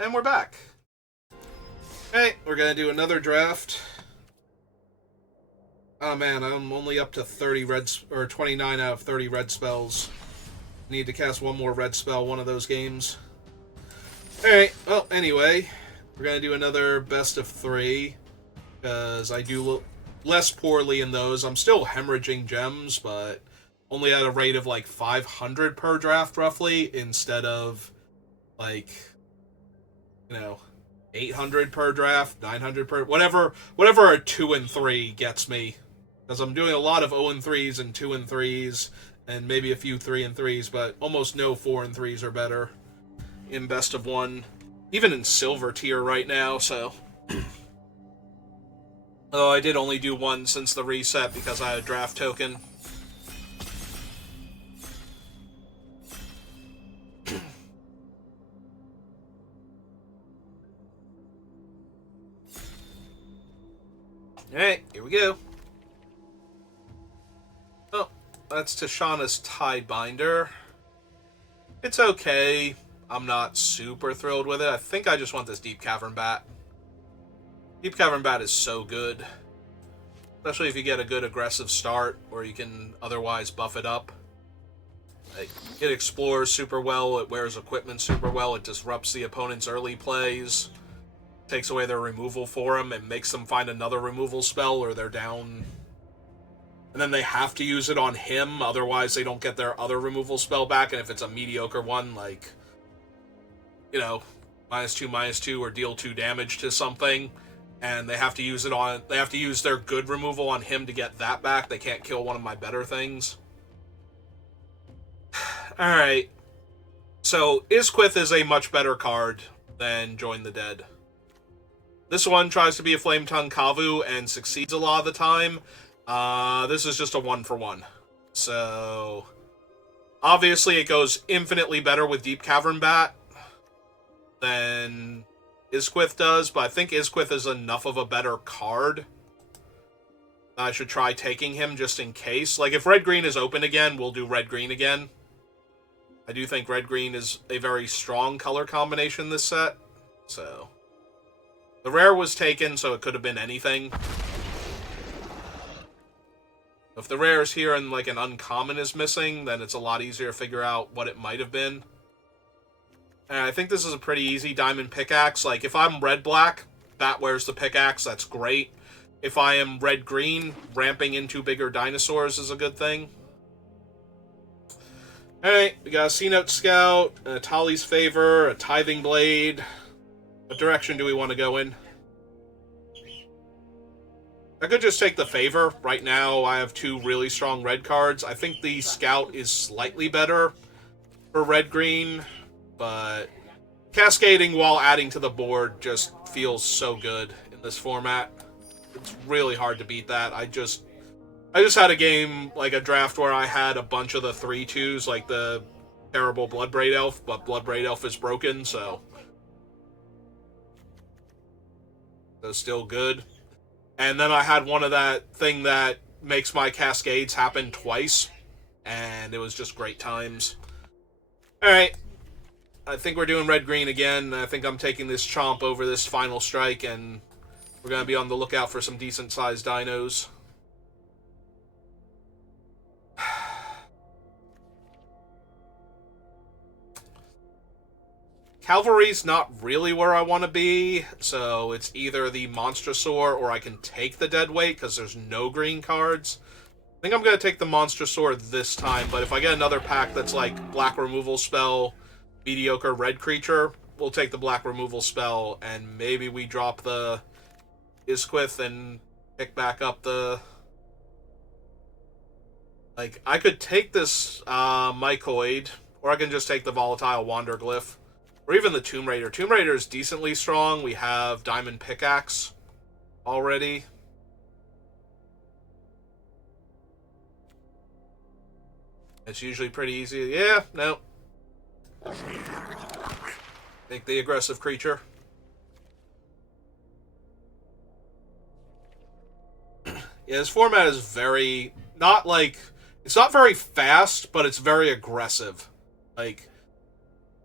And we're back. Okay, we're gonna do another draft. Oh man, I'm only up to 30 reds, or 29 out of 30 red spells. Need to cast one more red spell one of those games. Alright, well, anyway, we're gonna do another best of 3, because I do less poorly in those. I'm still hemorrhaging gems, but only at a rate of like 500 per draft, roughly, instead of, like, 800 per draft, 900 per... Whatever a 2 and 3 gets me. Because I'm doing a lot of 0 and 3s and 2 and 3s, and maybe a few 3 and 3s, but almost no 4 and 3s are better in best of 1. Even in silver tier right now, so... Although I did only do one since the reset because I had a draft token. Alright, here we go. Oh, that's Tishana's Tidebinder. It's okay. I'm not super thrilled with it. I think I just want this Deep Cavern Bat. Deep Cavern Bat is so good. Especially if you get a good aggressive start, or you can otherwise buff it up. Like, it explores super well, it wears equipment super well, it disrupts the opponent's early plays, takes away their removal for them, and makes them find another removal spell, or they're down. And then they have to use it on him, otherwise they don't get their other removal spell back, and if it's a mediocre one, like, -2/-2, or deal 2 damage to something, and they have to use their good removal on him to get that back. They can't kill one of my better things. Alright. So, Isquith is a much better card than Join the Dead. This one tries to be a Flame Tongue Kavu and succeeds a lot of the time. This is just a 1-for-1. So, obviously it goes infinitely better with Deep Cavern Bat than Isquith does, but I think Isquith is enough of a better card that I should try taking him just in case. Like, if Red-Green is open again, we'll do Red-Green again. I do think Red-Green is a very strong color combination this set, so... The rare was taken, so it could have been anything. If the rare is here and, like, an uncommon is missing, then it's a lot easier to figure out what it might have been. And I think this is a pretty easy diamond pickaxe. Like, if I'm red-black, Bat wears the pickaxe, that's great. If I am red-green, ramping into bigger dinosaurs is a good thing. Alright, we got a C-Note Scout, a Tali's Favor, a Tithing Blade. What direction do we want to go in? I could just take the Favor. Right now, I have 2 really strong red cards. I think the Scout is slightly better for red-green, but cascading while adding to the board just feels so good in this format. It's really hard to beat that. I just had a game, like a draft, where I had a bunch of the 3/2s, like the terrible Bloodbraid Elf, but Bloodbraid Elf is broken, so still good. And then I had one of that thing that makes my cascades happen twice, and it was just great times. Alright, I think we're doing red-green again. I think I'm taking this Chomp over this Final Strike, and we're going to be on the lookout for some decent-sized dinos. Cavalry's not really where I want to be, so it's either the Monstrosaur or I can take the Deadweight because there's no green cards. I think I'm going to take the Monstrosaur this time, but if I get another pack that's like black removal spell, mediocre red creature, we'll take the black removal spell, and maybe we drop the Isquith and pick back up the... Like, I could take this Mycoid, or I can just take the Volatile Wanderglyph. Or even the Tomb Raider. Tomb Raider is decently strong. We have Diamond Pickaxe already. It's usually pretty easy. Yeah, no. Take the aggressive creature. Yeah, this format is very... Not like... It's not very fast, but it's very aggressive. Like...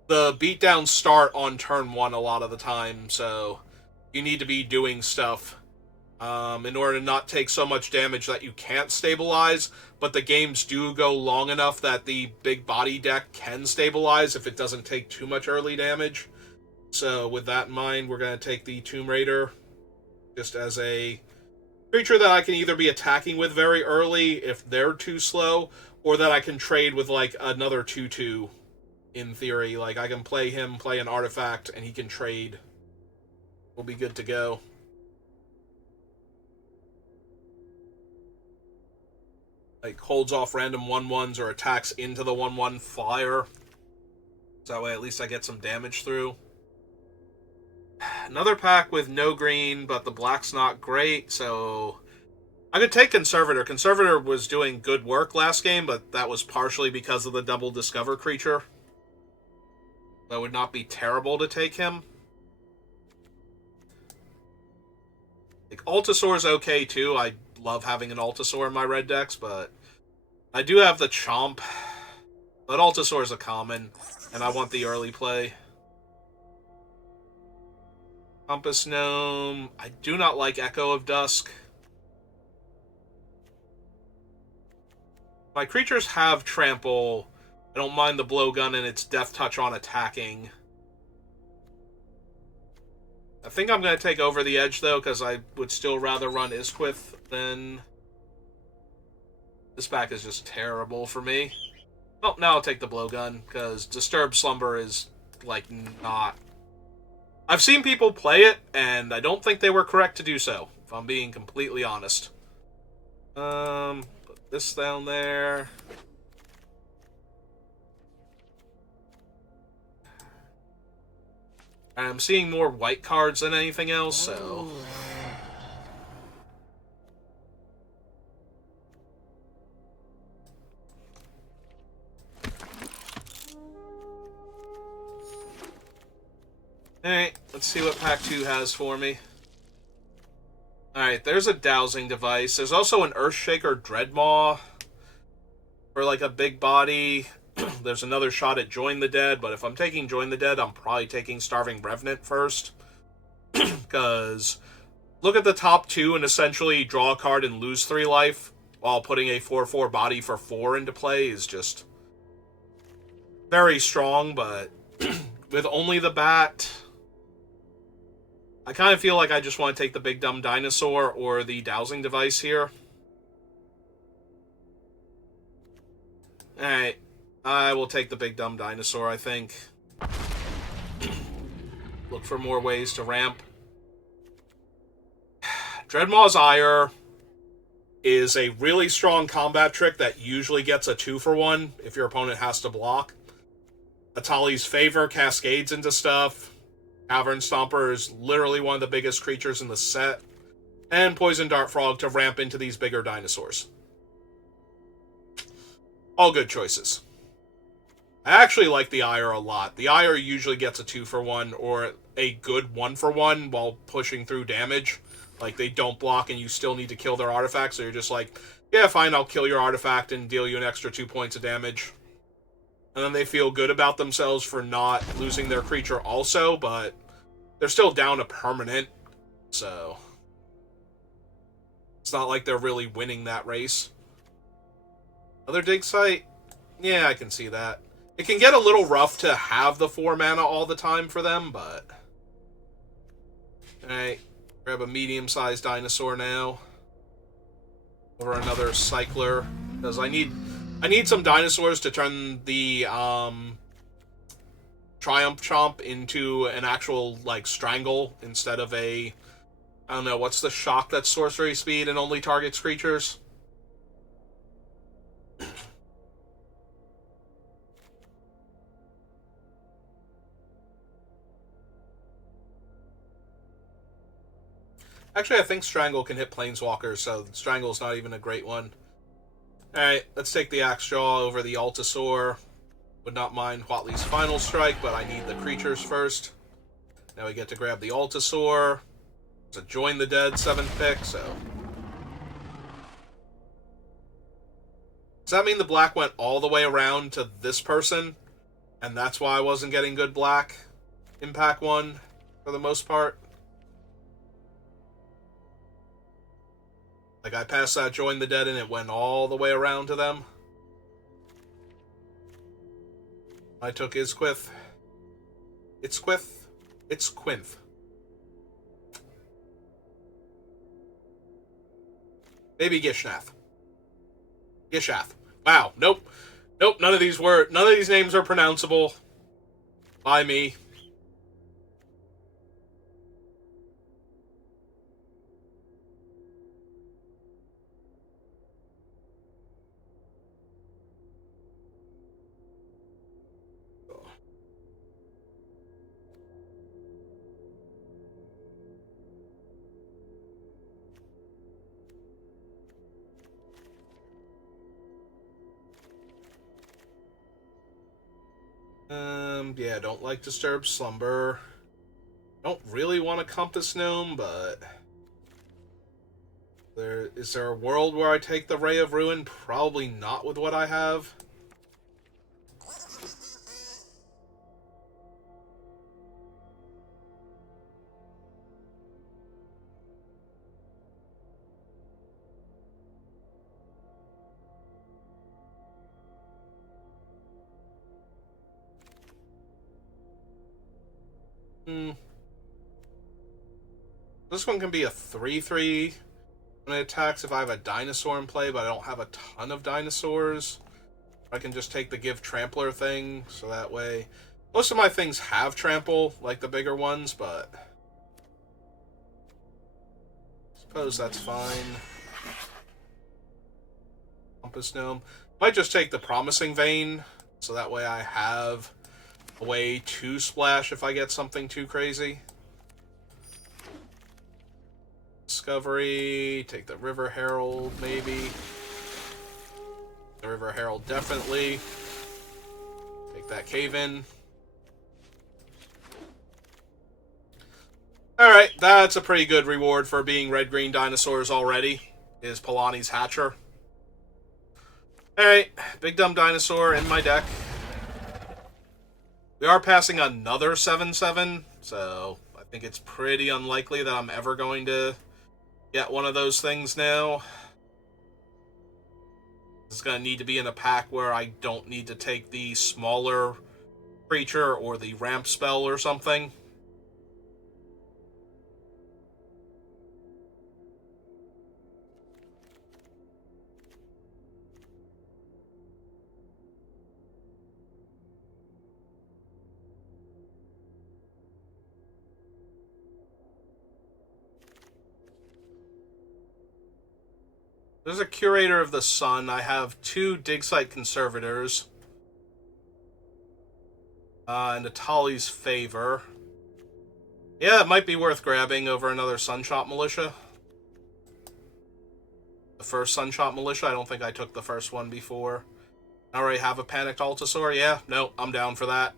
the beatdowns start on turn 1 a lot of the time, so you need to be doing stuff in order to not take so much damage that you can't stabilize, but the games do go long enough that the big body deck can stabilize if it doesn't take too much early damage. So with that in mind, we're going to take the Tomb Raider just as a creature that I can either be attacking with very early if they're too slow, or that I can trade with like another 2/2 in theory. Like I can play him, play an artifact, and he can trade. We'll be good to go. Like holds off random 1/1s or attacks into the 1/1 flyer. So that way at least I get some damage through. Another pack with no green, but the black's not great, so I could take Conservator. Conservator was doing good work last game, but that was partially because of the double Discover creature. That would not be terrible to take him. Like, Altasaur's okay, too. I love having an Altasaur in my red decks, but I do have the Chomp. But Altasaur's a common, and I want the early play. Compass Gnome. I do not like Echo of Dusk. My creatures have Trample. I don't mind the Blowgun and its Death Touch on attacking. I think I'm going to take Over the Edge, though, because I would still rather run Isquith than... This back is just terrible for me. Well, now I'll take the Blowgun, because Disturbed Slumber is, like, not... I've seen people play it, and I don't think they were correct to do so, if I'm being completely honest. Put this down there. I'm seeing more white cards than anything else, so... Alright, let's see what Pack 2 has for me. Alright, there's a Dowsing Device. There's also an Earthshaker Dreadmaw for like a big body. There's another shot at Join the Dead, but if I'm taking Join the Dead, I'm probably taking Starving Revenant first. Because look at the top 2 and essentially draw a card and lose 3 life while putting a 4/4 body for 4 into play is just very strong, but with only the bat... I kind of feel like I just want to take the Big Dumb Dinosaur or the Dowsing Device here. Alright. I will take the Big Dumb Dinosaur, I think. Look for more ways to ramp. Dreadmaw's Ire is a really strong combat trick that usually gets a 2-for-1 if your opponent has to block. Atali's Favor cascades into stuff. Cavern Stomper is literally one of the biggest creatures in the set. And Poison Dart Frog to ramp into these bigger dinosaurs. All good choices. I actually like the Ire a lot. The Ire usually gets a 2-for-1 or a good 1-for-1 while pushing through damage. Like, they don't block and you still need to kill their artifact, so you're just like, yeah, fine, I'll kill your artifact and deal you an extra 2 points of damage. And then they feel good about themselves for not losing their creature also, but they're still down a permanent, so it's not like they're really winning that race. Other dig site? Yeah, I can see that. It can get a little rough to have the 4 mana all the time for them, but... Alright, grab a medium-sized dinosaur now. Over another Cycler, because I need some dinosaurs to turn the Triumph Chomp into an actual, like, Strangle instead of a... I don't know, what's the shock that's sorcery speed and only targets creatures? Actually, I think Strangle can hit Planeswalkers, so Strangle's not even a great one. Alright, let's take the Axe Jaw over the Altasaur. Would not mind Huatley's Final Strike, but I need the creatures first. Now we get to grab the Altasaur. It's a Join the Dead 7th pick, so... Does that mean the black went all the way around to this person? And that's why I wasn't getting good black in pack 1 for the most part. Like, I passed that Join the Dead and it went all the way around to them. I took Isquith. It's Quinth. Maybe Gishnath. Gishath. Wow. Nope. Nope. None of these names are pronounceable by me. Yeah, don't like Disturbed Slumber. Don't really want a Compass Gnome, but... Is there a world where I take the Ray of Ruin? Probably not with what I have. This one can be a 3/3 when it attacks if I have a dinosaur in play, but I don't have a ton of dinosaurs. I can just take the Give Trampler thing, so that way... Most of my things have trample, like the bigger ones, but... suppose that's fine. Compass Gnome. Might just take the Promising Vein, so that way I have a way to splash if I get something too crazy. Discovery, take the River Herald, maybe. The River Herald, definitely. Take that Cave-In. Alright, that's a pretty good reward for being red-green dinosaurs already, is Polani's Hatcher. Alright, Big Dumb Dinosaur in my deck. We are passing another 7/7, so I think it's pretty unlikely that I'm ever going to get one of those things now. It's going to need to be in a pack where I don't need to take the smaller creature or the ramp spell or something. There's a Curator of the Sun. I have 2 Dig Site Conservators. And a Tali's Favor. Yeah, it might be worth grabbing over another Sunshot Militia. The first Sunshot Militia, I don't think I took the first one before. I already have a Panicked Altasaur. Yeah, no, I'm down for that.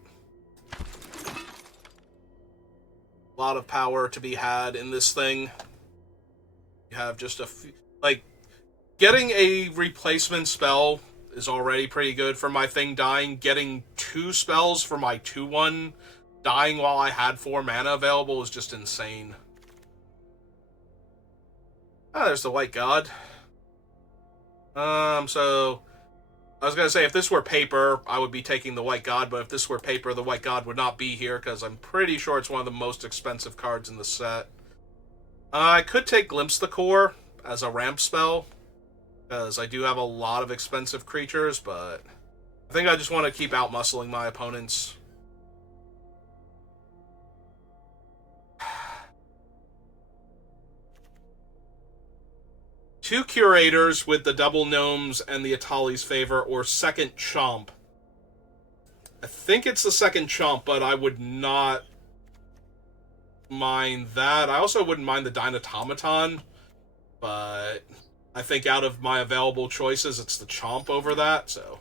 A lot of power to be had in this thing. You have just a few... like... Getting a replacement spell is already pretty good for my thing dying. Getting 2 spells for my 2/1 dying while I had 4 mana available is just insane. Ah, there's the White God. So... I was going to say, if this were paper, I would be taking the White God, but if this were paper, the White God would not be here, because I'm pretty sure it's one of the most expensive cards in the set. I could take Glimpse the Core as a ramp spell, because I do have a lot of expensive creatures, but I think I just want to keep out-muscling my opponents. Two Curators with the double Gnomes and the Atali's Favor, or second Chomp. I think it's the second Chomp, but I would not mind that. I also wouldn't mind the Dynatomaton, but I think out of my available choices, it's the Chomp over that, so...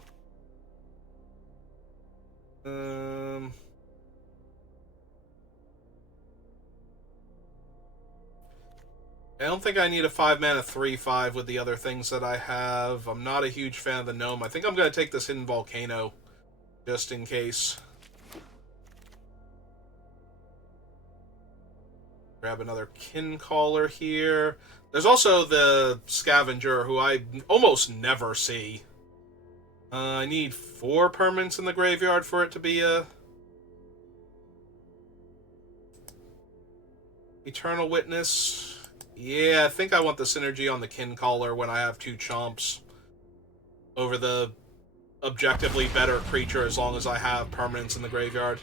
I don't think I need a 5-mana 3/5 with the other things that I have. I'm not a huge fan of the Gnome. I think I'm going to take this Hidden Volcano, just in case. Grab another kin caller here. There's also the scavenger, who I almost never see. I need 4 permanents in the graveyard for it to be a Eternal Witness. Yeah, I think I want the synergy on the kin caller when I have 2 chomps over the objectively better creature, as long as I have permanents in the graveyard.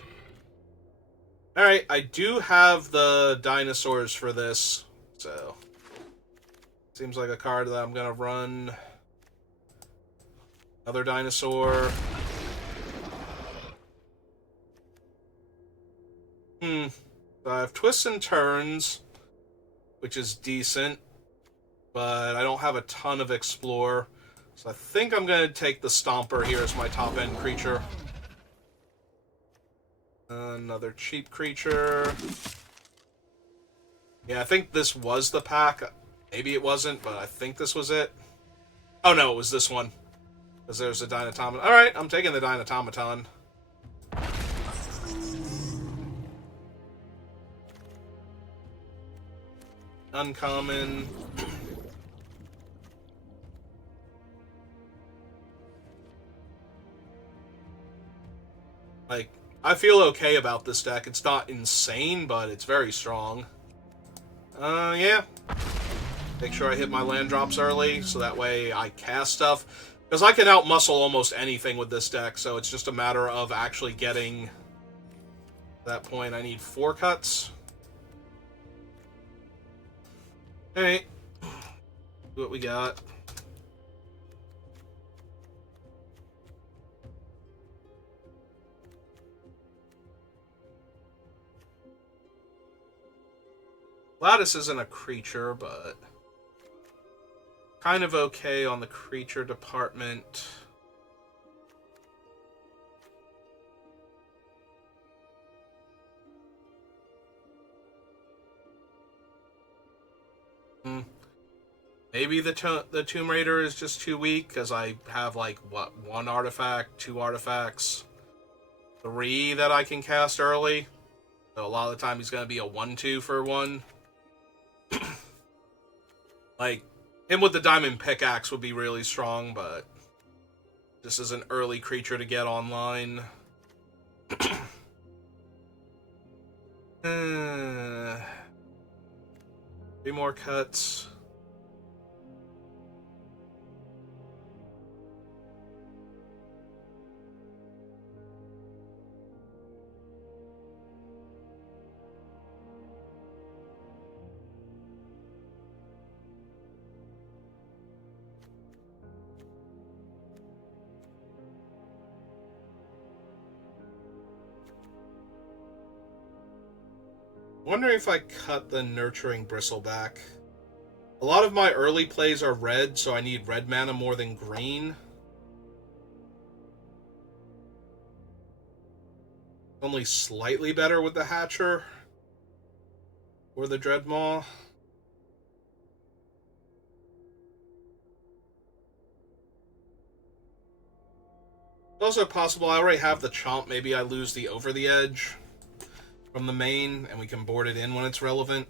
Alright, I do have the dinosaurs for this, so seems like a card that I'm gonna run. Another dinosaur. So I have twists and turns, which is decent, but I don't have a ton of explore, so I think I'm gonna take the Stomper here as my top end creature. Another cheap creature. Yeah, I think this was the pack. Maybe it wasn't, but I think this was it. Oh no, it was this one. Because there's a Dynatomaton. Alright, I'm taking the Dynatomaton. Uncommon. Like, I feel okay about this deck. It's not insane, but it's very strong. Yeah. Make sure I hit my land drops early, so that way I cast stuff. Because I can outmuscle almost anything with this deck, so it's just a matter of actually getting to that point. I need 4 cuts. Alright. See what we got. Lattice isn't a creature, but kind of okay on the creature department. Maybe the Tomb Raider is just too weak, because I have, like, what, 1 artifact, 2 artifacts, 3 that I can cast early. So a lot of the time he's going to be a 1-2 for 1. Like, him with the Diamond Pickaxe would be really strong, but this is an early creature to get online. 3 more cuts. Wondering if I cut the Nurturing Bristleback. A lot of my early plays are red, so I need red mana more than green. Only slightly better with the Hatcher or the Dreadmaw. It's also possible I already have the Chomp. Maybe I lose the Over the Edge from the main, and we can board it in when it's relevant.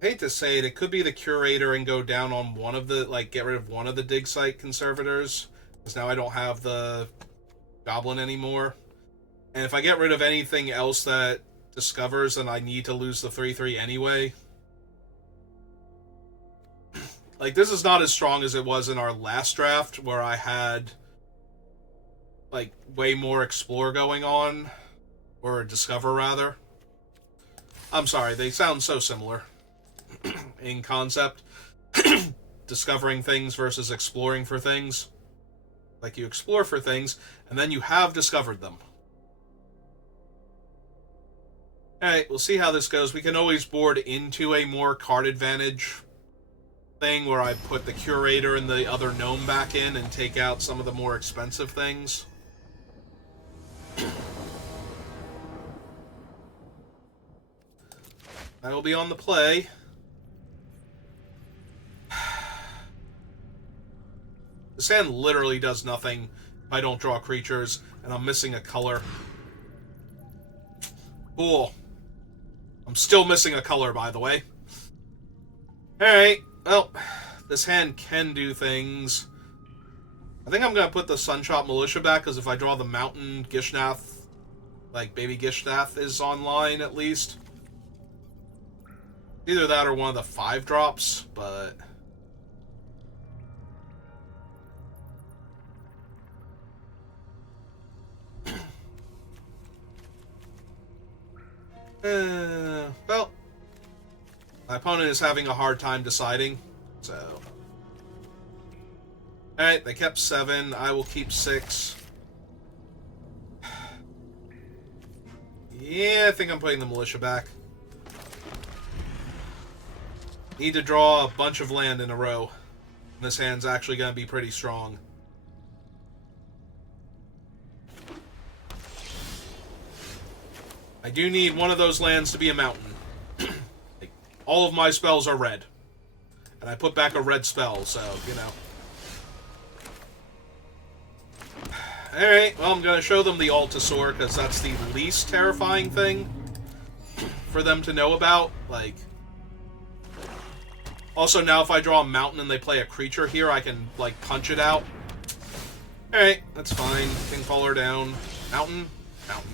I hate to say it could be the Curator and go down on one of the, like, get rid of one of the dig site conservators, because now I don't have the Goblin anymore. And if I get rid of anything else that discovers, then I need to lose the 3/3 anyway. Like, this is not as strong as it was in our last draft, where I had, like, way more Explore going on. Or Discover, rather. I'm sorry, they sound so similar in concept. Discovering things versus exploring for things. Like, you explore for things, and then you have discovered them. Alright, we'll see how this goes. We can always board into a more card advantage thing where I put the Curator and the other Gnome back in and take out some of the more expensive things. That'll be on the play. The sand literally does nothing if I don't draw creatures, and I'm missing a color. Cool. I'm still missing a color, by the way. Alright, well, this hand can do things. I think I'm going to put the Sunshot Militia back, because if I draw the Mountain, Gishnath, like Baby Gishnath is online, at least. Either that or one of the 5-drops, but... well, my opponent is having a hard time deciding, so... Alright, they kept 7. I will keep 6. Yeah, I think I'm putting the Militia back. Need to draw a bunch of land in a row. This hand's actually going to be pretty strong. I do need one of those lands to be a mountain. Like, all of my spells are red. And I put back a red spell, so, you know. Alright, well, I'm going to show them the Altasaur, because that's the least terrifying thing for them to know about. Like, also, now if I draw a mountain and they play a creature here, I can, like, punch it out. Alright, that's fine. King Faller down. Mountain? Mountain.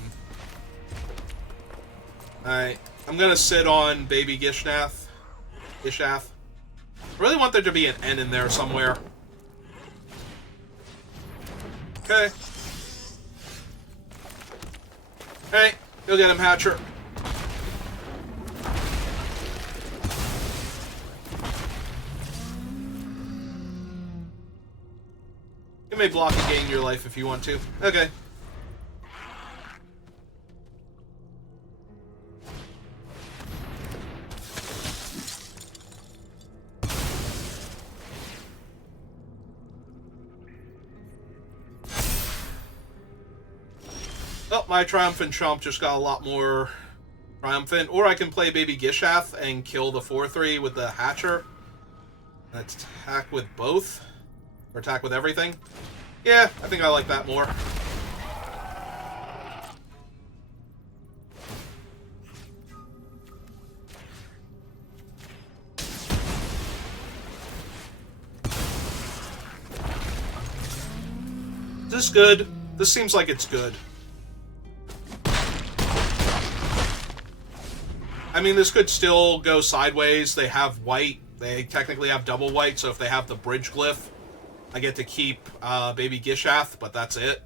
Alright, I'm going to sit on Baby Gishnath. Gishath. I really want there to be an N in there somewhere. Okay. Hey, you'll get him, Hatcher. You may block and gain your life if you want to. Okay. Oh, my Triumphant Chomp just got a lot more triumphant. Or I can play Baby Gishath and kill the 4/3 with the Hatcher. And attack with both. Or attack with everything. Yeah, I think I like that more. Is this good? This seems like it's good. I mean, this could still go sideways. They have white. They technically have double white, so if they have the bridge glyph, I get to keep Baby Gishath, but that's it.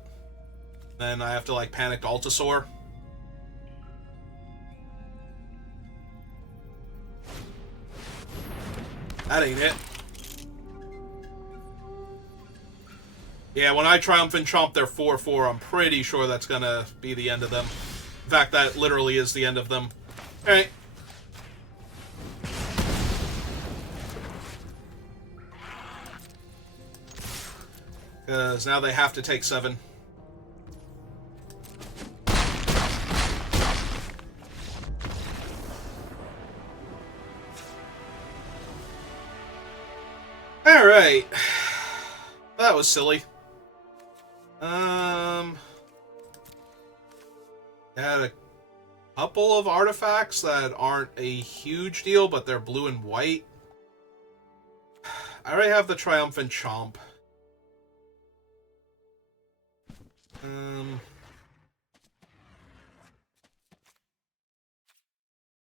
Then I have to, like, Panicked Altasaur. That ain't it. Yeah, when I Triumphant Chomp their 4/4, I'm pretty sure that's gonna be the end of them. In fact, that literally is the end of them. Alright. Because now they have to take 7. Alright. That was silly. Had a couple of artifacts that aren't a huge deal, but they're blue and white. I already have the Triumphant Chomp.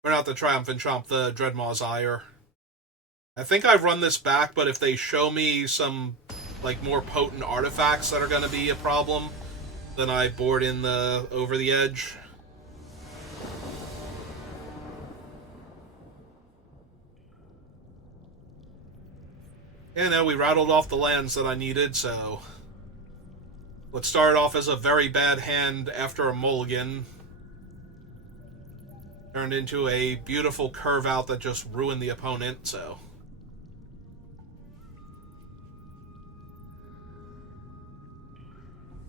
Or not the Triumphant Chomp, the Dreadmaw's Ire. I think I've run this back, but if they show me some, like, more potent artifacts that are going to be a problem, then I board in the Over the Edge. Yeah, no, we rattled off the lands that I needed, so... What started off as a very bad hand after a mulligan turned into a beautiful curve out that just ruined the opponent, so...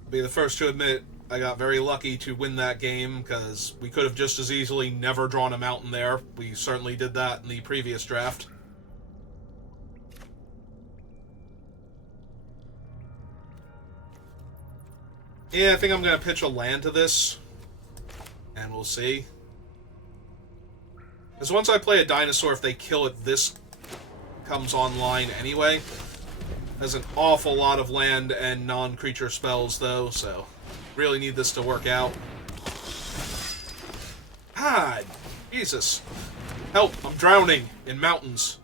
I'll be the first to admit I got very lucky to win that game, because we could have just as easily never drawn a mountain there. We certainly did that in the previous draft. Yeah, I think I'm going to pitch a land to this. And we'll see. Because once I play a dinosaur, if they kill it, this comes online anyway. Has an awful lot of land and non-creature spells, though, so really need this to work out. God, Jesus. Help, I'm drowning in mountains.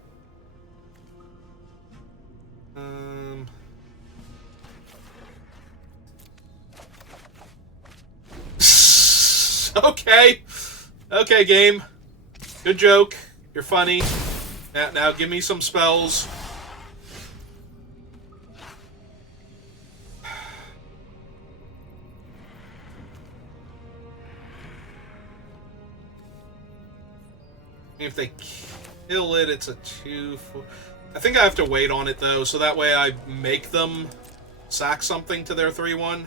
Okay. Okay, game. Good joke. You're funny. Now give me some spells. If they kill it, it's a 2-4. I think I have to wait on it, though, so that way I make them sack something to their 3-1.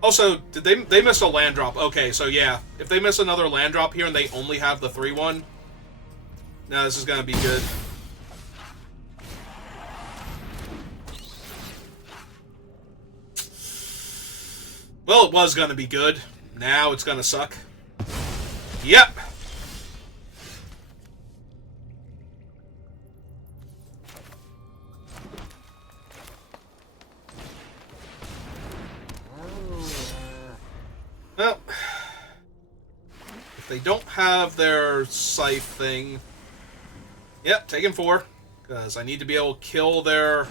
Also, did they miss a land drop? Okay, so yeah. If they miss another land drop here and they only have the 3-1, now this is going to be good. Well, it was going to be good. Now it's going to suck. Yep. Well, if they don't have their scythe thing, yep, taking 4, because I need to be able to kill their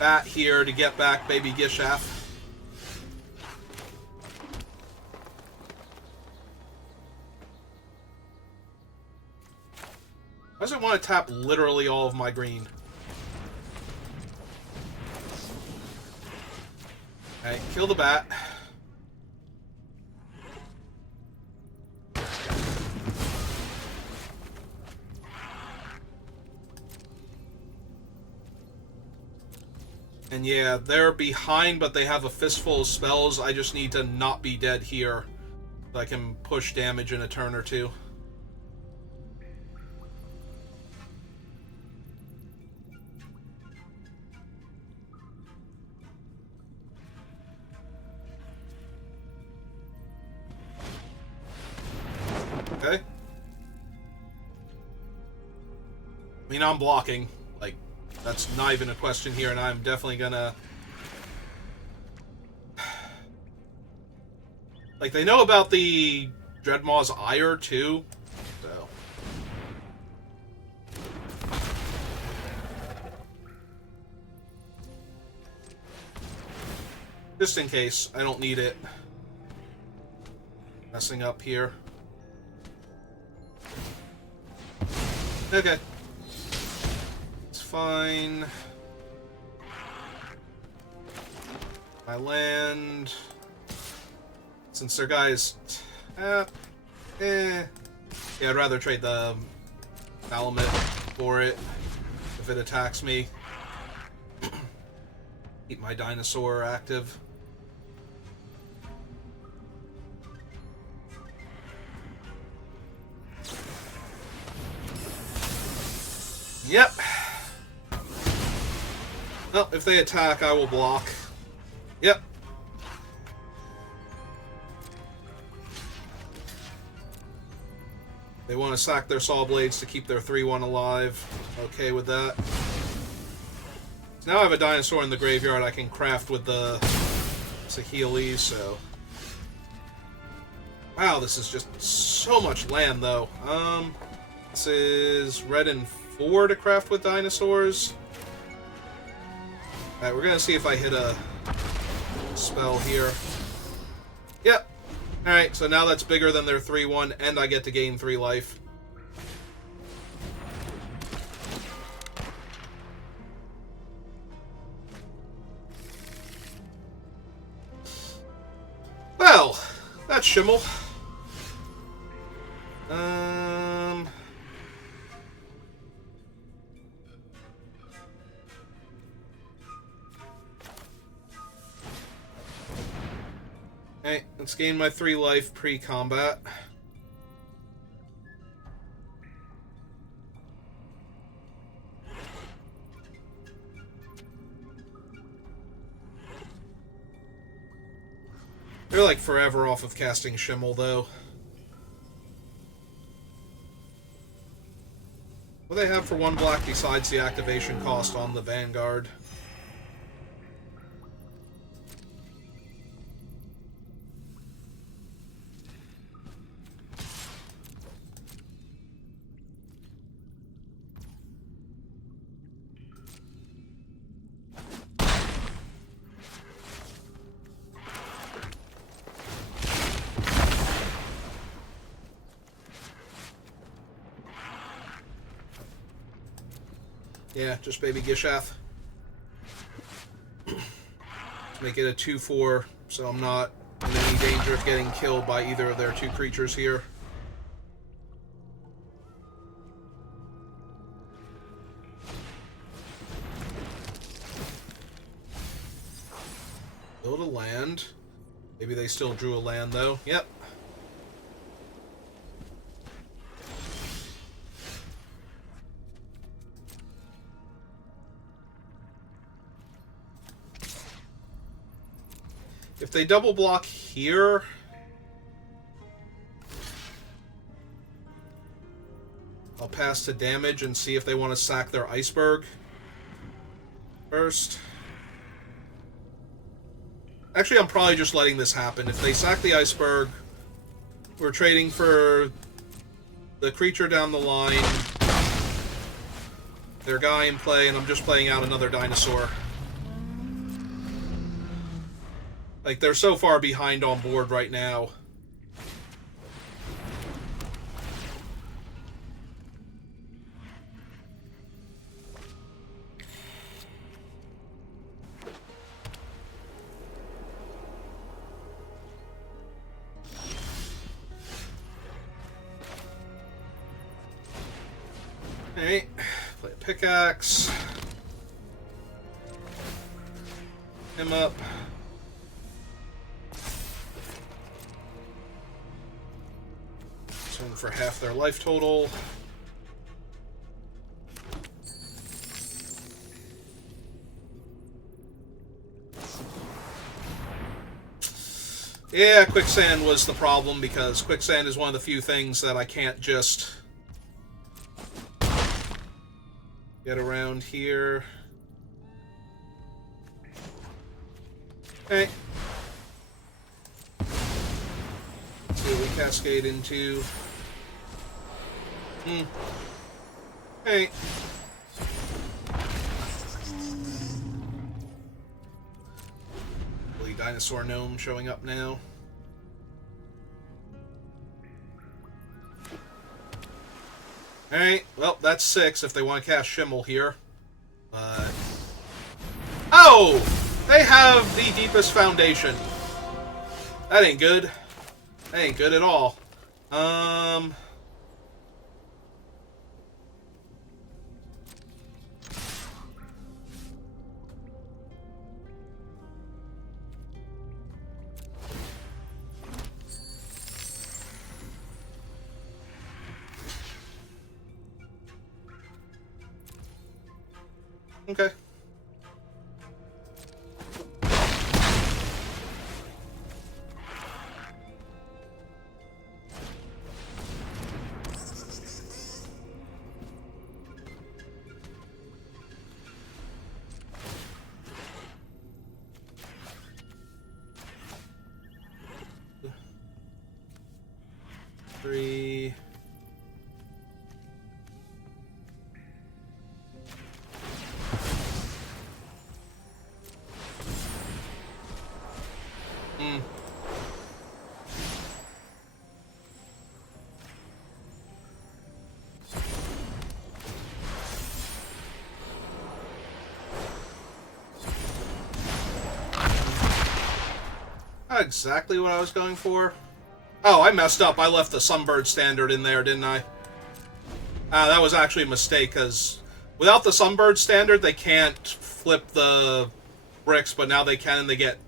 bat here to get back baby Gishaf. Why does it want to tap literally all of my green? Okay, kill the bat. And yeah, they're behind, but they have a fistful of spells. I just need to not be dead here so I can push damage in a turn or two. Okay. I mean, I'm blocking. Like, that's not even a question here, and I'm definitely gonna... Like, they know about the Dreadmaw's Ire, too, so... Just in case, I don't need it. Messing up here. Okay. It's fine. My land... Since their guys... Yeah, I'd rather trade the Malamute for it if it attacks me. Keep my dinosaur active. Yep. Well, if they attack, I will block. Yep. They want to sack their saw blades to keep their 3-1 alive. Okay with that. So now I have a dinosaur in the graveyard I can craft with the Saheeli, so... Wow, this is just so much land, though. This is red and 4 to craft with dinosaurs. Alright, we're gonna see if I hit a spell here. Yep. Alright, so now that's bigger than their 3-1, and I get to gain 3 life. Well, that's Schimmel. Alright, let's gain my 3 life pre-combat. They're like forever off of casting Schimmel, though. What do they have for 1 black besides the activation cost on the Vanguard? Yeah, just baby Gishath. Make it a 2/4, so I'm not in any danger of getting killed by either of their 2 creatures here. Build a land. Maybe they still drew a land, though. Yep. If they double block here, I'll pass to damage and see if they want to sack their iceberg first. Actually, I'm probably just letting this happen. If they sack the iceberg, we're trading for the creature down the line, their guy in play, and I'm just playing out another dinosaur. Like, they're so far behind on board right now. Alright, play a pickaxe. Him up. Swing for half their life total. Yeah, quicksand was the problem, because quicksand is one of the few things that I can't just get around here. Okay. Let's see what we cascade into. Hey. Really dinosaur gnome showing up now. Alright, well, that's 6 if they want to cast Schimmel here. Oh! They have the deepest foundation. That ain't good. That ain't good at all. Okay. Three. Not exactly what I was going for. Oh, I messed up. I left the Sunbird standard in there, didn't I? That was actually a mistake, because without the Sunbird standard, they can't flip the bricks, but now they can, and they get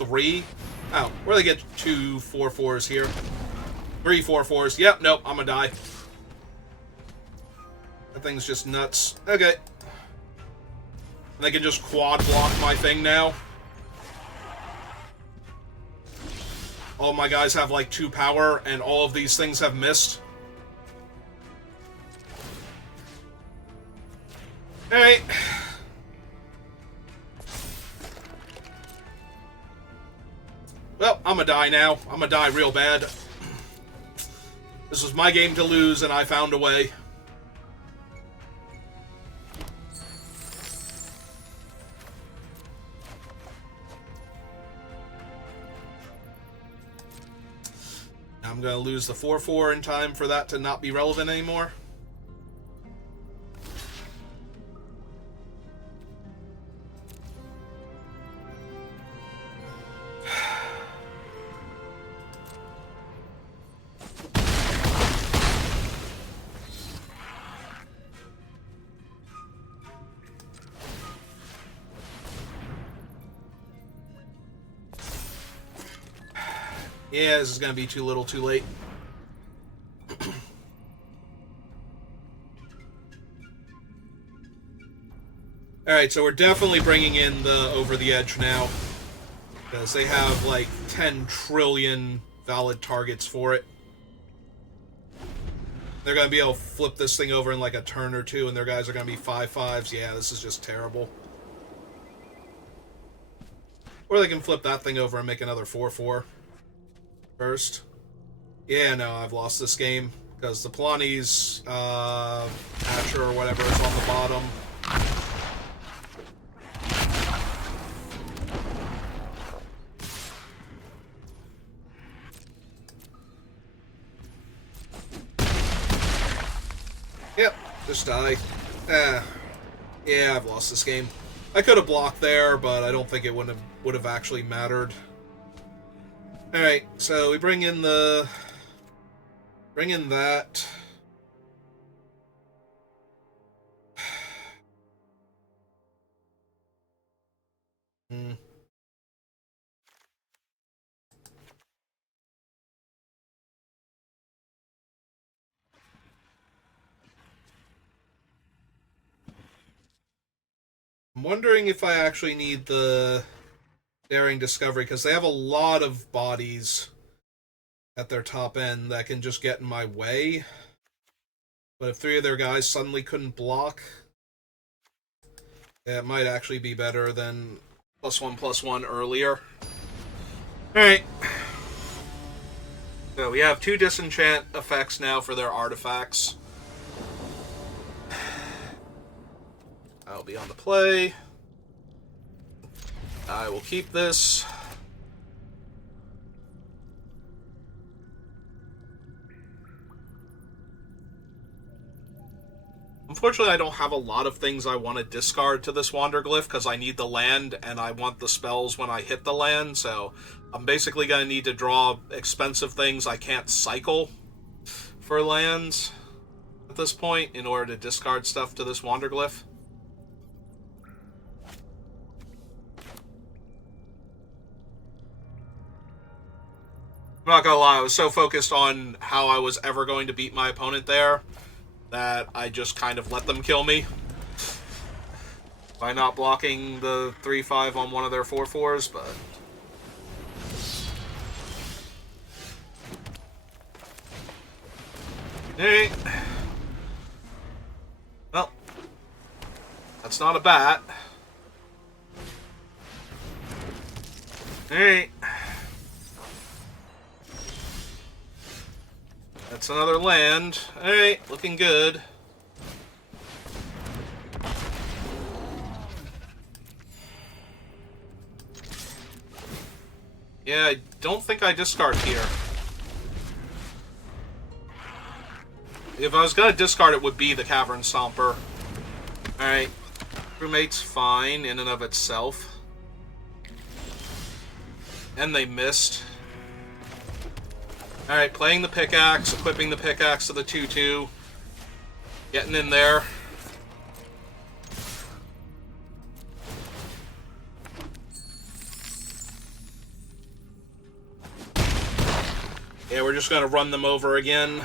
3. Oh, where do they get 2 4/4s here? 3 4/4s. Yep, nope, I'm gonna die. That thing's just nuts. Okay. And they can just quad block my thing now. All my guys have like 2 power, and all of these things have missed. Alright. Well, I'm gonna die now. I'm gonna die real bad. This was my game to lose, and I found a way. I'm gonna lose the 4-4 in time for that to not be relevant anymore. Yeah, this is going to be too little too late. Alright, so we're definitely bringing in the over the edge now. Because they have like 10 trillion valid targets for it. They're going to be able to flip this thing over in like a turn or two, and their guys are going to be 5/5s. Yeah, this is just terrible. Or they can flip that thing over and make another 4-4. First. Yeah, no, I've lost this game because the Polani's Hatcher or whatever is on the bottom. Yep, just die. Yeah, I've lost this game. I could have blocked there, but I don't think it would have actually mattered. Alright, so we bring in that. I'm wondering if I actually need the Daring Discovery, because they have a lot of bodies at their top end that can just get in my way. But if 3 of their guys suddenly couldn't block, yeah, it might actually be better than +1/+1 earlier. Alright. So we have 2 disenchant effects now for their artifacts. I'll be on the play. I will keep this. Unfortunately, I don't have a lot of things I want to discard to this Wanderglyph because I need the land and I want the spells when I hit the land, so I'm basically going to need to draw expensive things I can't cycle for lands at this point in order to discard stuff to this Wanderglyph. I'm not gonna lie, I was so focused on how I was ever going to beat my opponent there that I just kind of let them kill me by not blocking the 3/5 on one of their 4/4s, but hey. Well, that's not a bat. Hey. That's another land. Alright, looking good. Yeah, I don't think I discard here. If I was going to discard, it would be the Cavern Stomper. Alright. Crewmate's fine in and of itself. And they missed. Alright, playing the pickaxe, equipping the pickaxe to the 2/2. Getting in there. Yeah, we're just going to run them over again.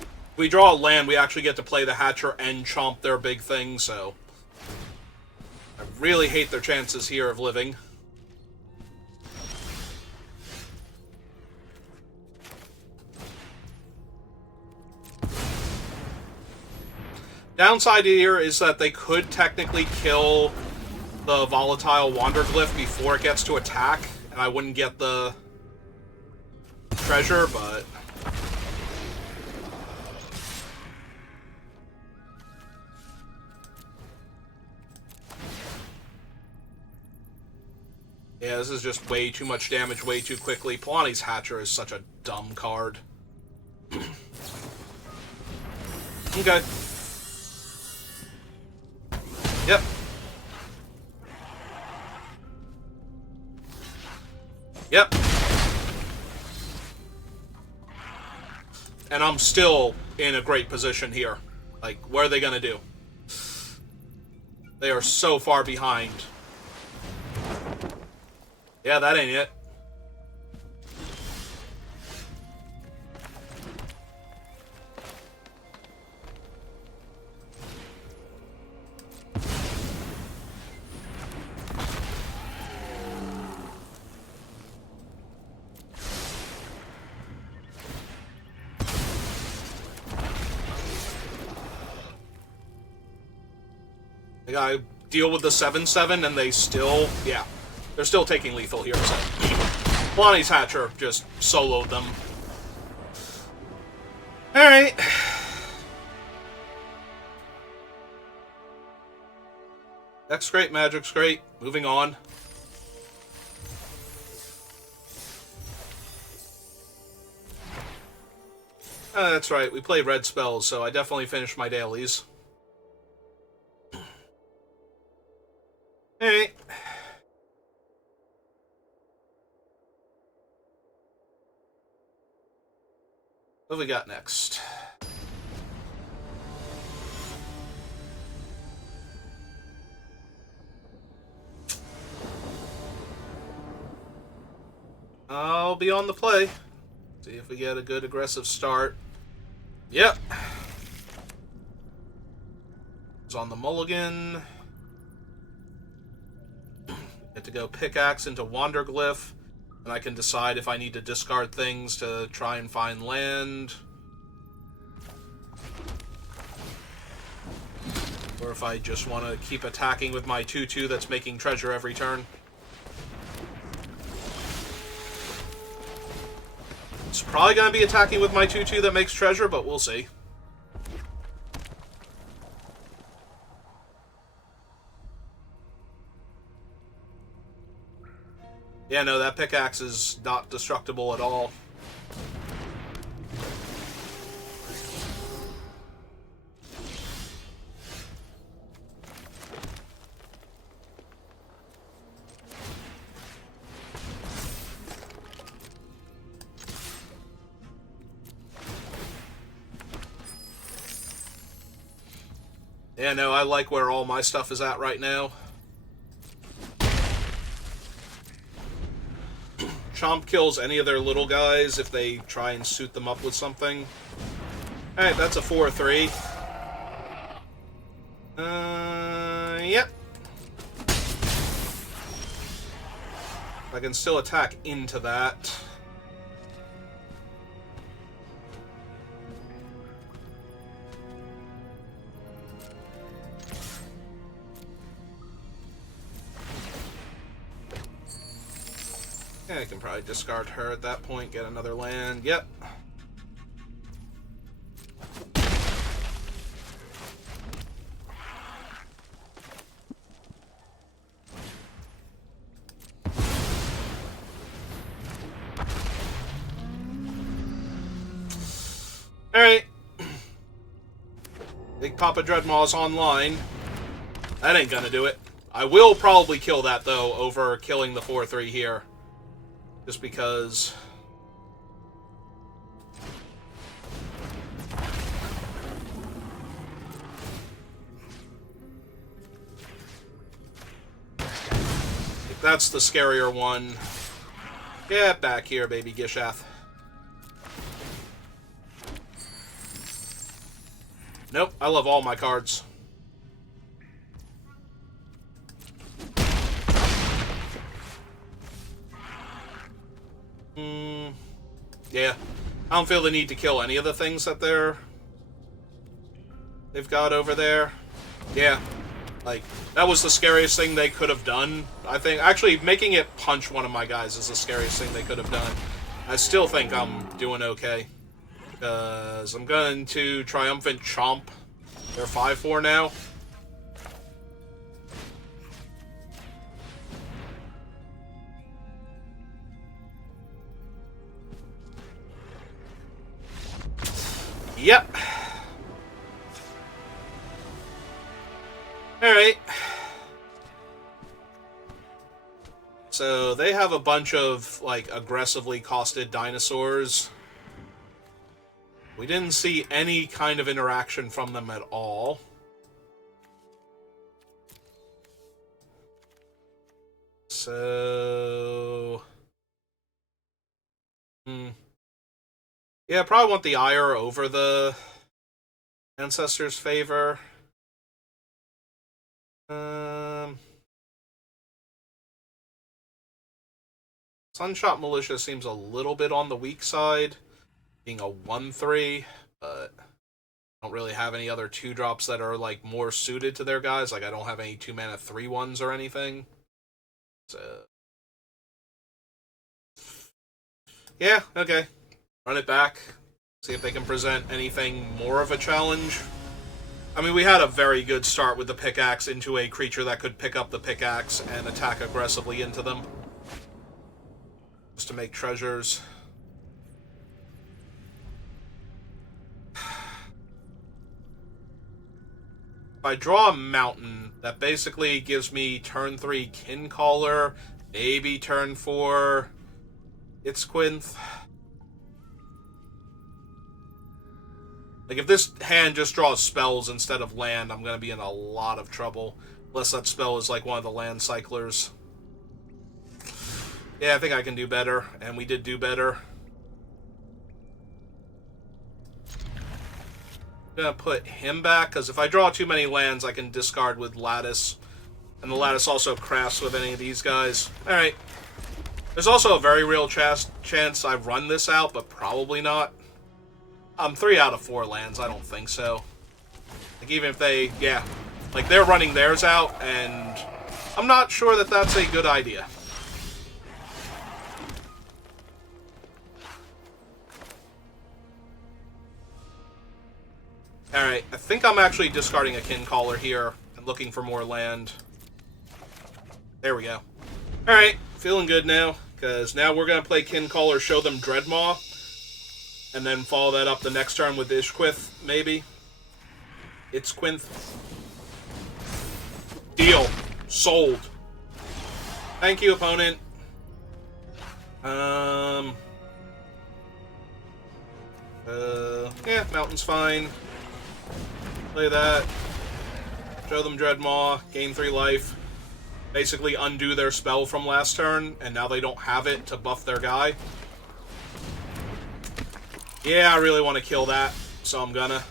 If we draw a land, we actually get to play the Hatcher and chomp their big thing, so I really hate their chances here of living. Downside here is that they could technically kill the volatile Wanderglyph before it gets to attack, and I wouldn't get the treasure, but... yeah, this is just way too much damage way too quickly. Polani's Hatcher is such a dumb card. Okay. Yep. Yep. And I'm still in a great position here. Like, what are they gonna do? They are so far behind. Yeah, that ain't it. They gotta deal with the 7/7 and they still, yeah, they're still taking lethal here. So Polani's Hatcher just soloed them. Alright. Deck's great, Magic's great. Moving on. That's right, we play red spells, so I definitely finished my dailies. Alright. What have we got next? I'll be on the play. See if we get a good aggressive start. Yep. It's on the mulligan. Get to go pickaxe into Wanderglyph, and I can decide if I need to discard things to try and find land. Or if I just want to keep attacking with my 2/2 that's making treasure every turn. It's probably going to be attacking with my 2/2 that makes treasure, but we'll see. Yeah, no, that pickaxe is not destructible at all. Yeah, no, I like where all my stuff is at right now. Chomp kills any of their little guys if they try and suit them up with something. Alright, that's a 4/3. Yep. I can still attack into that. Yeah, I can probably discard her at that point, get another land. Yep. Alright. Big Papa Dreadmaw's online. That ain't gonna do it. I will probably kill that, though, over killing the 4/3 here. Just because... that's the scarier one. Get back here, baby Gishath. Nope, I love all my cards. Yeah. I don't feel the need to kill any of the things that they've got over there. Yeah. Like, that was the scariest thing they could have done. I think, actually, making it punch one of my guys is the scariest thing they could have done. I still think I'm doing okay. Because I'm going to Triumphant Chomp. They're 5-4 now. Yep. Alright. So, they have a bunch of, like, aggressively costed dinosaurs. We didn't see any kind of interaction from them at all. So... Yeah, I probably want the ire over the Ancestor's Favor. Sunshot Militia seems a little bit on the weak side, being a 1-3, but I don't really have any other 2-drops that are, like, more suited to their guys. Like, I don't have any 2-mana 3-1s or anything. So... yeah, okay. Run it back. See if they can present anything more of a challenge. I mean, we had a very good start with the pickaxe into a creature that could pick up the pickaxe and attack aggressively into them. Just to make treasures. If I draw a mountain, that basically gives me turn 3 Kincaller, maybe turn 4 Itzquinth. Like, if this hand just draws spells instead of land, I'm going to be in a lot of trouble. Unless that spell is, like, one of the land cyclers. Yeah, I think I can do better. And we did do better. I'm going to put him back, because if I draw too many lands, I can discard with Lattice. And the Lattice also crafts with any of these guys. Alright. There's also a very real chance I run this out, but probably not. 3 out of 4 lands, I don't think so. Like, even if they, yeah. Like, they're running theirs out, and I'm not sure that that's a good idea. Alright, I think I'm actually discarding a Kincaller here and looking for more land. There we go. Alright, feeling good now, because now we're going to play Kincaller, show them Dreadmaw, and then follow that up the next turn with Ishquith, maybe. Itzquinth. Deal. Sold. Thank you, opponent. Yeah, Mountain's fine. Play that. Show them Dreadmaw. Gain 3 life. Basically undo their spell from last turn, and now they don't have it to buff their guy. Yeah, I really want to kill that, so I'm gonna.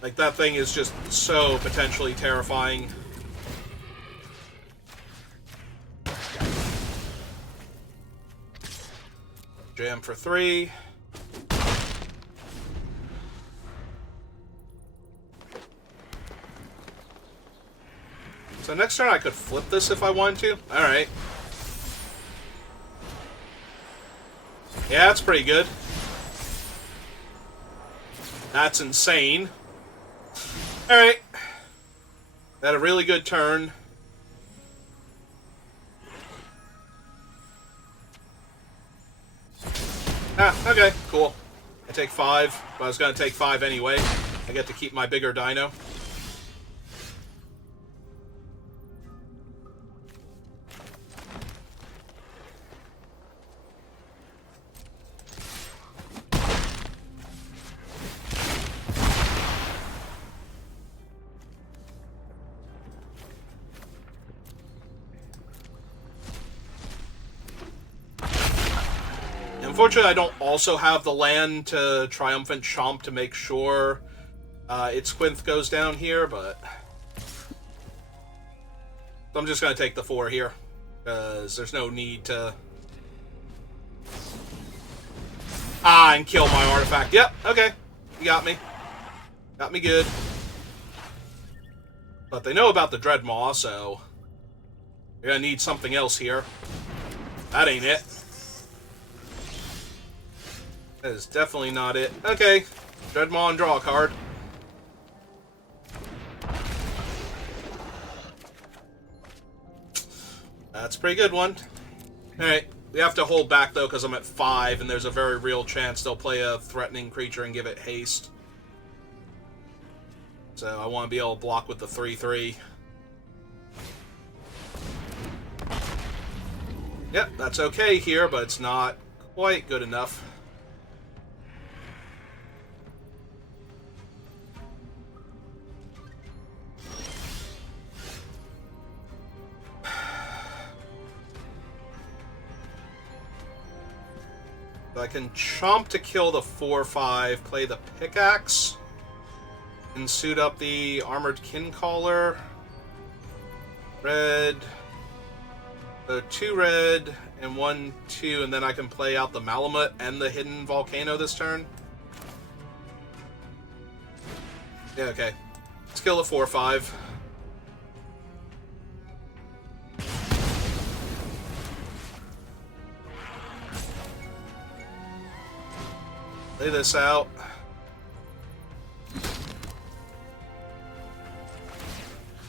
Like, that thing is just so potentially terrifying. Jam for 3. So next turn I could flip this if I wanted to. Alright. Yeah, that's pretty good. That's insane. Alright. Had a really good turn. Ah, okay, cool. I take 5, but I was going to take 5 anyway. I get to keep my bigger dino. Unfortunately, I don't also have the land to Triumphant Chomp to make sure Itzquinth goes down here, but... I'm just going to take the 4 here. Because there's no need to... and kill my artifact. Yep, okay. You got me. Got me good. But they know about the Dreadmaw, so... You're gonna need something else here. That ain't it. That is definitely not it. Okay. Dreadmaw and draw a card. That's a pretty good one. Alright. We have to hold back, though, because I'm at 5, and there's a very real chance they'll play a threatening creature and give it haste. So I want to be able to block with the 3/3. Yep, that's okay here, but it's not quite good enough. I can chomp to kill the 4/5, play the pickaxe, and suit up the armored kincaller. Red. So 2 red and 1, 2, and then I can play out the Malamut and the hidden volcano this turn. Yeah, okay. Let's kill the 4/5. Lay this out.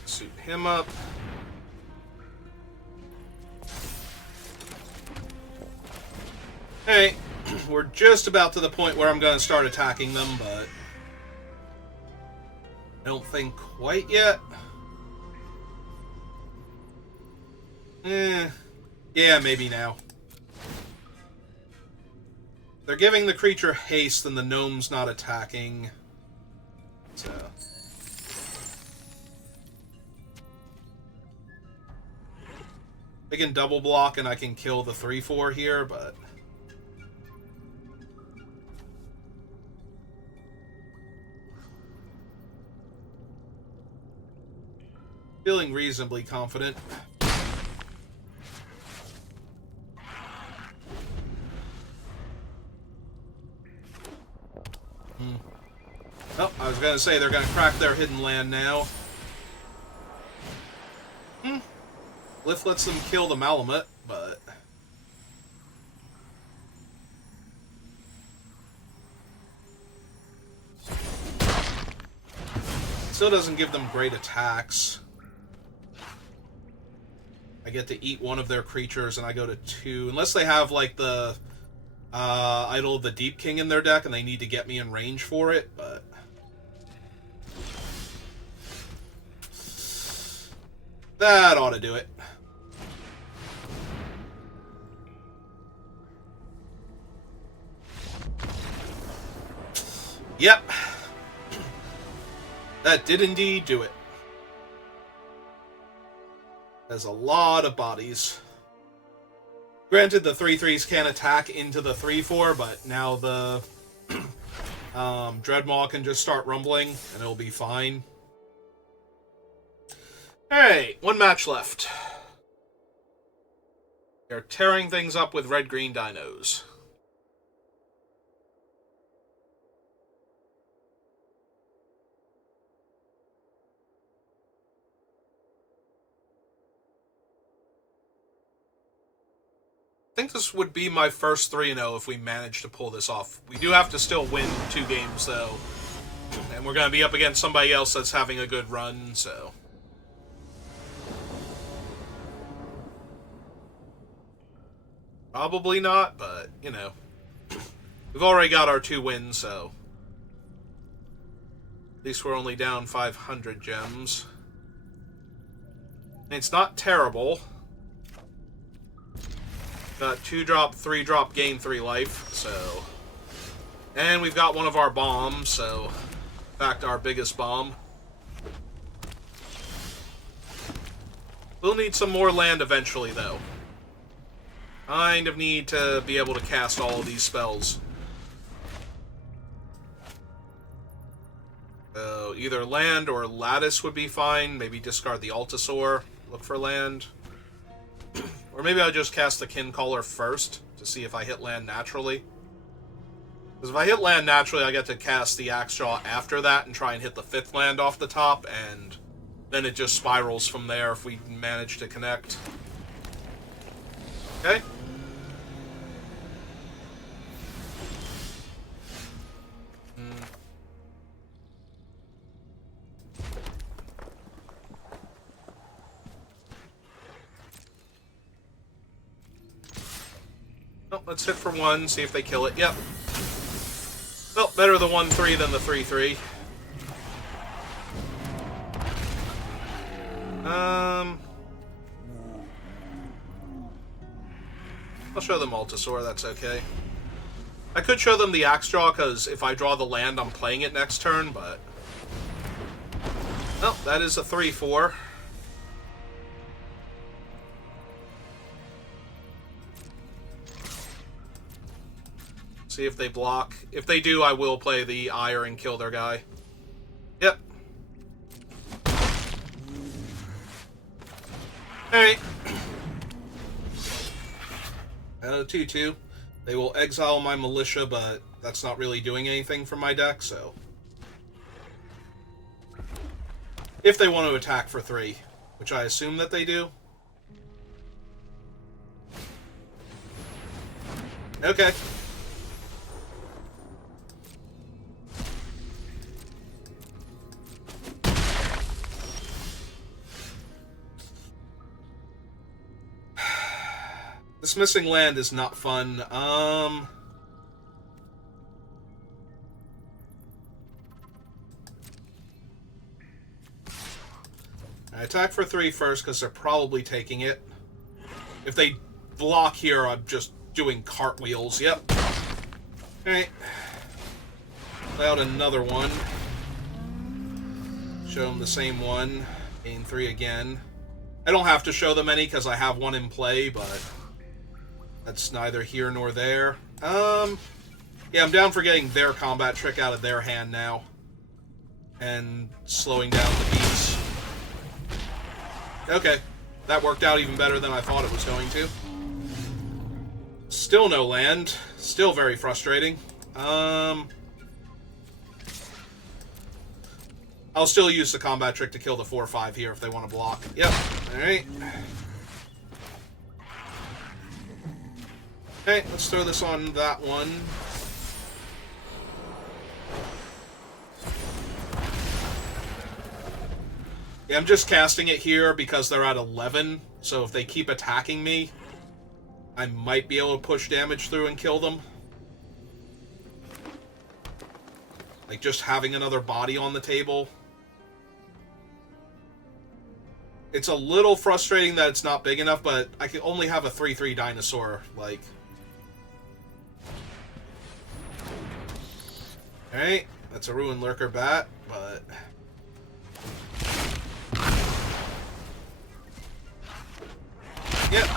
Suit him up. Hey, we're just about to the point where I'm going to start attacking them, but I don't think quite yet. Yeah, maybe now. They're giving the creature haste and the gnome's not attacking. So. They can double block and I can kill the 3/4 here, but... Feeling reasonably confident. Oh, I was gonna say they're gonna crack their hidden land now. Glyph lets them kill the Malamut, but... Still doesn't give them great attacks. I get to eat one of their creatures and I go to 2. Unless they have, like, the Idol of the Deep King in their deck and they need to get me in range for it, but... That ought to do it. Yep. That did indeed do it. There's a lot of bodies. Granted, the 3/3s can't attack into the 3/4, but now the Dreadmaw can just start rumbling, and it'll be fine. Alright, 1 match left. They're tearing things up with red-green dinos. I think this would be my first 3-0 if we manage to pull this off. We do have to still win 2 games, though. And we're going to be up against somebody else that's having a good run, so... Probably not, but, you know. We've already got our 2 wins, so... At least we're only down 500 gems. And it's not terrible. Got 2-drop, 3-drop, gain 3 life, so... And we've got one of our bombs, so... In fact, our biggest bomb. We'll need some more land eventually, though. Kind of need to be able to cast all of these spells. So, either land or lattice would be fine. Maybe discard the Altasaur. Look for land. Or maybe I'll just cast the Kincaller first to see if I hit land naturally. Because if I hit land naturally, I get to cast the Axejaw after that and try and hit the 5th land off the top, and then it just spirals from there if we manage to connect. Okay. Oh, let's hit for 1, see if they kill it. Yep. Well, better the 1-3 than the 3-3. I'll show them Altasaur, that's okay. I could show them the Axejaw, because if I draw the land, I'm playing it next turn, but... Well, that is a 3-4. See if they block. If they do, I will play the Ire and kill their guy. Yep. Alright. 2-2. They will exile my militia, but that's not really doing anything for my deck, so... If they want to attack for 3, which I assume that they do. Okay. This missing land is not fun. I attack for 3 first, because they're probably taking it. If they block here, I'm just doing cartwheels. Yep. Alright. Play out another one. Show them the same one. Gain 3 again. I don't have to show them any, because I have one in play, but... that's neither here nor there. Yeah, I'm down for getting their combat trick out of their hand now. And slowing down the beats. Okay. That worked out even better than I thought it was going to. Still no land. Still very frustrating. I'll still use the combat trick to kill the 4-5 here if they want to block. Yep. Alright. Okay, let's throw this on that one. Yeah, I'm just casting it here because they're at 11, so if they keep attacking me, I might be able to push damage through and kill them. Like, just having another body on the table. It's a little frustrating that it's not big enough, but I can only have a 3-3 dinosaur, like... Alright, that's a Ruin Lurker bat, but... Yep.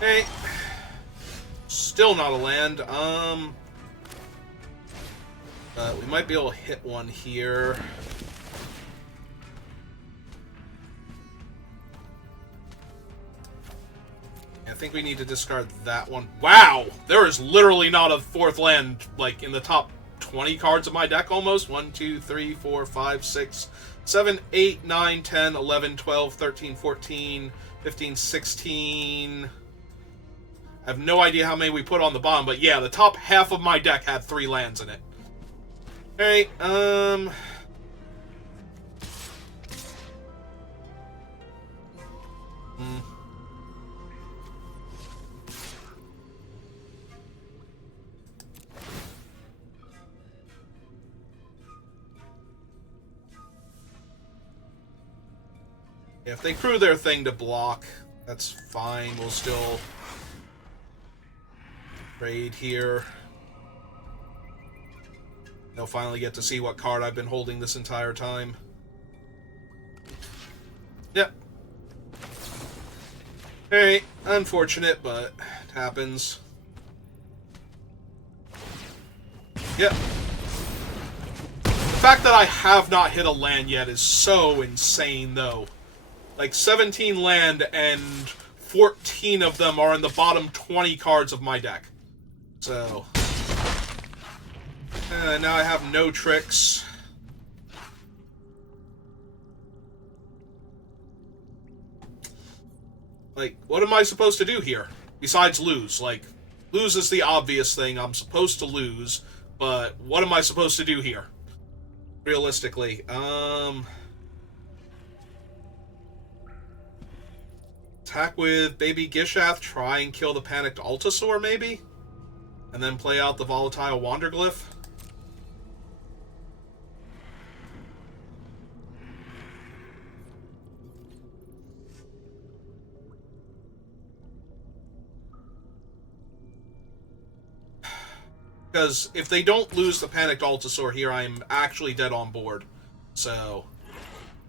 Hey. Still not a land. We might be able to hit one here. I think we need to discard that one. Wow! There is literally not a 4th land, like, in the top 20 cards of my deck, almost. 1, 2, 3, 4, 5, 6, 7, 8, 9, 10, 11, 12, 13, 14, 15, 16... I have no idea how many we put on the bottom, but yeah, the top half of my deck had 3 lands in it. Alright, Yeah, if they crew their thing to block, that's fine. We'll still trade here. They'll finally get to see what card I've been holding this entire time. Yep. Alright, unfortunate, but it happens. Yep. The fact that I have not hit a land yet is so insane, though. Like, 17 land, and 14 of them are in the bottom 20 cards of my deck. So... now I have no tricks. Like, what am I supposed to do here? Besides lose. Like, lose is the obvious thing. I'm supposed to lose. But what am I supposed to do here? Realistically. Attack with Baby Gishath. Try and kill the Panicked Altasaur, maybe? And then play out the Volatile Wanderglyph. Because if they don't lose the Panicked Altasaur here, I'm actually dead on board. So,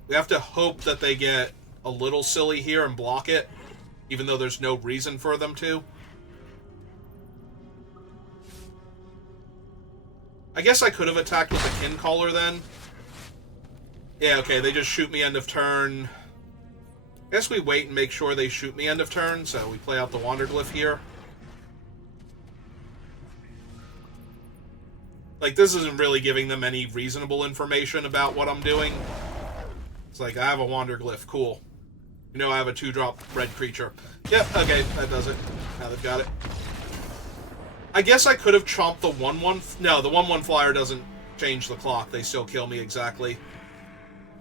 we have to hope that they get a little silly here and block it, even though there's no reason for them to. I guess I could have attacked with the Kincaller then. Yeah, okay, they just shoot me end of turn. I guess we wait and make sure they shoot me end of turn, so we play out the Wanderglyph here. Like, this isn't really giving them any reasonable information about what I'm doing. It's like, I have a Wanderglyph, cool. You know I have a 2-drop red creature. Yep, okay, that does it. Now they've got it. I guess I could have chomped the 1/1... No, the 1/1 flyer doesn't change the clock. They still kill me exactly.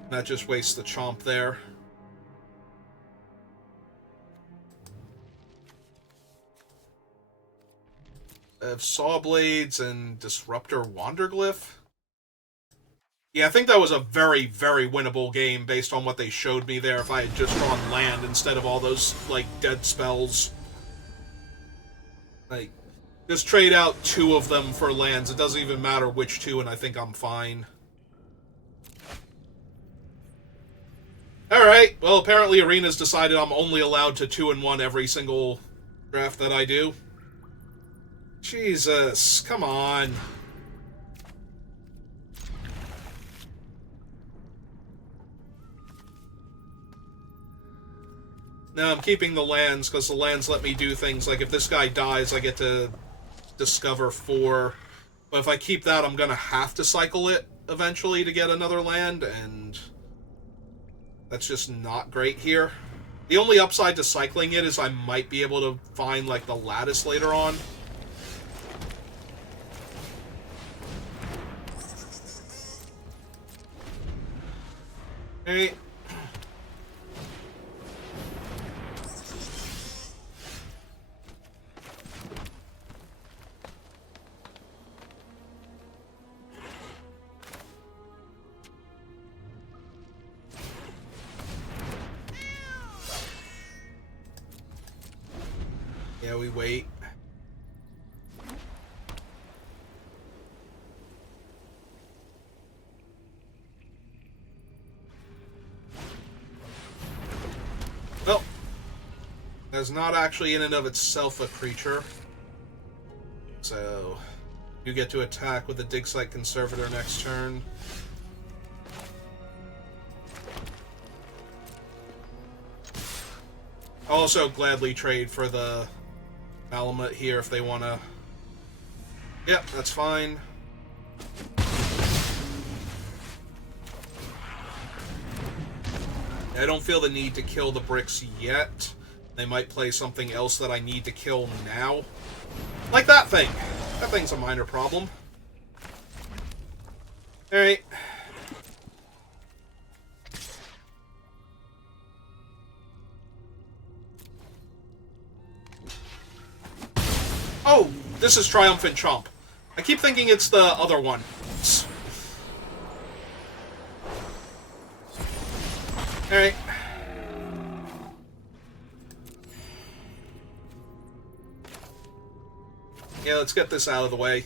That just wastes the chomp there. I have Sawblades and Disruptor Wanderglyph. Yeah, I think that was a very, very winnable game based on what they showed me there if I had just drawn land instead of all those, like, dead spells. Like, just trade out 2 of them for lands. It doesn't even matter which 2, and I think I'm fine. Alright, well, apparently Arena's decided I'm only allowed to 2-1 every single draft that I do. Jesus, come on. No, I'm keeping the lands, because the lands let me do things like if this guy dies, I get to discover 4. But if I keep that, I'm going to have to cycle it eventually to get another land, and that's just not great here. The only upside to cycling it is I might be able to find, like, the Lattice later on. Hey. Yeah, we wait. Well, that's not actually in and of itself a creature. So, you get to attack with the Dig Site Conservator next turn. I'll also gladly trade for the Malamut here if they want to. Yep, that's fine. I don't feel the need to kill the bricks yet. They might play something else that I need to kill now. Like that thing. That thing's a minor problem. Alright. Oh, this is Triumphant Chomp. I keep thinking it's the other one. Alright. Yeah, let's get this out of the way.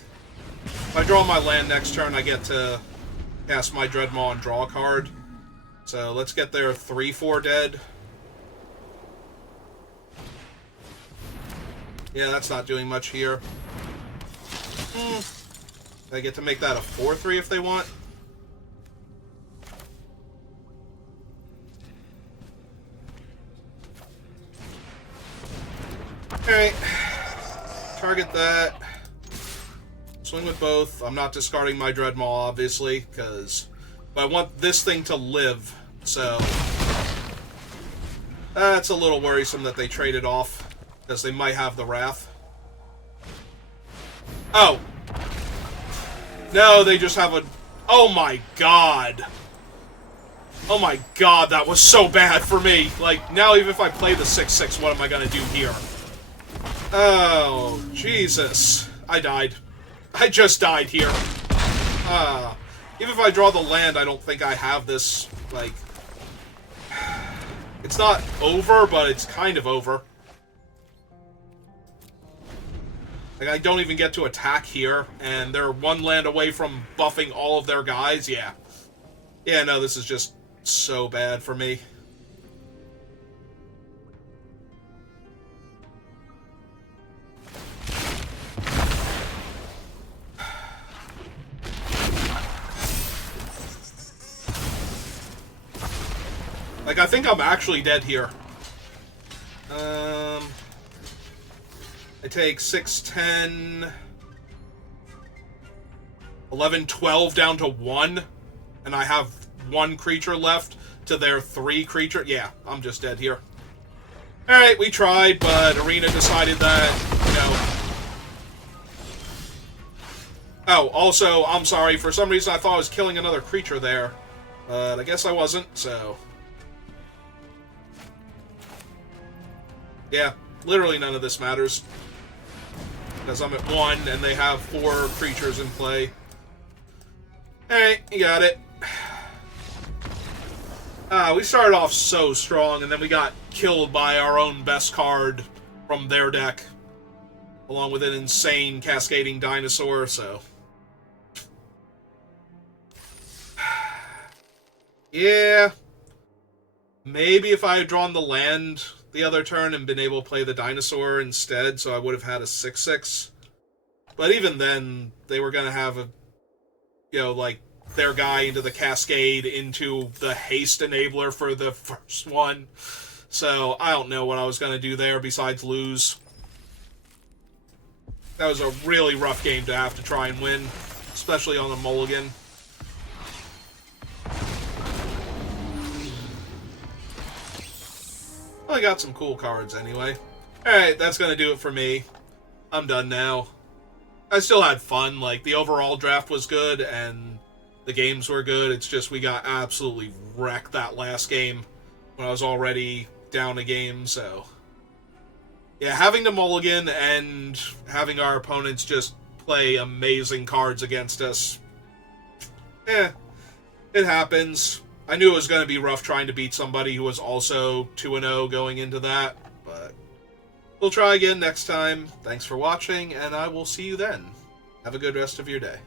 If I draw my land next turn, I get to cast my Dreadmaw and draw a card. So let's get their 3/4 dead. Yeah, that's not doing much here. They get to make that a 4-3 if they want. Alright. Target that. Swing with both. I'm not discarding my Dreadmaw, obviously, because... But I want this thing to live, so... That's a little worrisome that they traded off, because they might have the Wrath. Oh! No, they just have a... Oh my god! Oh my god, that was so bad for me! Like, now even if I play the 6-6, what am I gonna do here? Oh, Jesus. I died. I just died here. Even if I draw the land, I don't think I have this, like... It's not over, but it's kind of over. Like, I don't even get to attack here, and they're one land away from buffing all of their guys. Yeah. Yeah, no, this is just so bad for me. Like, I think I'm actually dead here. I take 6, 10, 11, 12 down to 1, and I have 1 creature left to their 3 creature. Yeah, I'm just dead here. Alright, we tried, but Arena decided that, you know... Oh, also, I'm sorry, for some reason I thought I was killing another creature there. But I guess I wasn't, so... Yeah, literally none of this matters. Because I'm at 1, and they have 4 creatures in play. Alright, you got it. We started off so strong, and then we got killed by our own best card from their deck. Along with an insane cascading dinosaur, so... Yeah. Maybe if I had drawn the land the other turn and been able to play the dinosaur instead, so I would have had a 6-6. But even then, they were going to have a, you know, like, their guy into the cascade, into the haste enabler for the first one. So, I don't know what I was going to do there besides lose. That was a really rough game to have to try and win, especially on the mulligan. Well, I got some cool cards anyway. Alright, that's gonna do it for me. I'm done now. I still had fun. Like, the overall draft was good, and the games were good. It's just we got absolutely wrecked that last game when I was already down a game, so... Yeah, having to mulligan and having our opponents just play amazing cards against us... it happens. I knew it was going to be rough trying to beat somebody who was also 2-0 going into that, but we'll try again next time. Thanks for watching, and I will see you then. Have a good rest of your day.